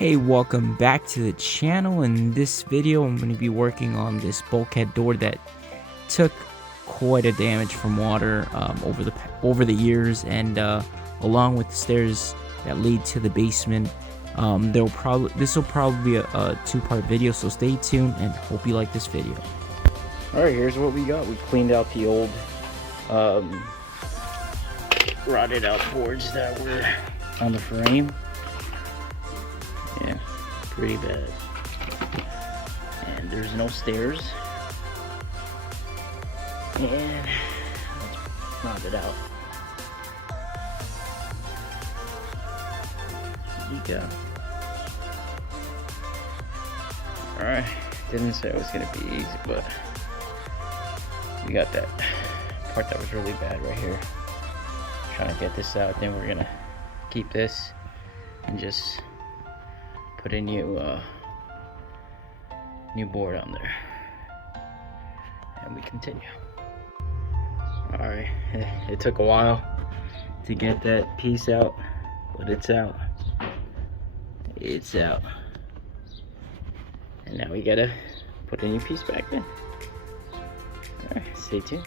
Hey, welcome back to the channel. In this video I'm going to be working on this bulkhead door that took quite a damage from water over the years, and along with the stairs that lead to the basement. This will probably be a two-part video, so stay tuned and hope you like this video. Alright, here's what we got. We cleaned out the old rotted out boards that were on the frame. Yeah, pretty bad. And there's no stairs. And let's knock it out. There you go. Alright, didn't say it was gonna be easy, but we got that part that was really bad right here. Trying to get this out, then we're gonna keep this and just put a new board on there, and we continue. All right, it took a while to get that piece out, but it's out. It's out, and now we gotta put a new piece back in. All right, stay tuned.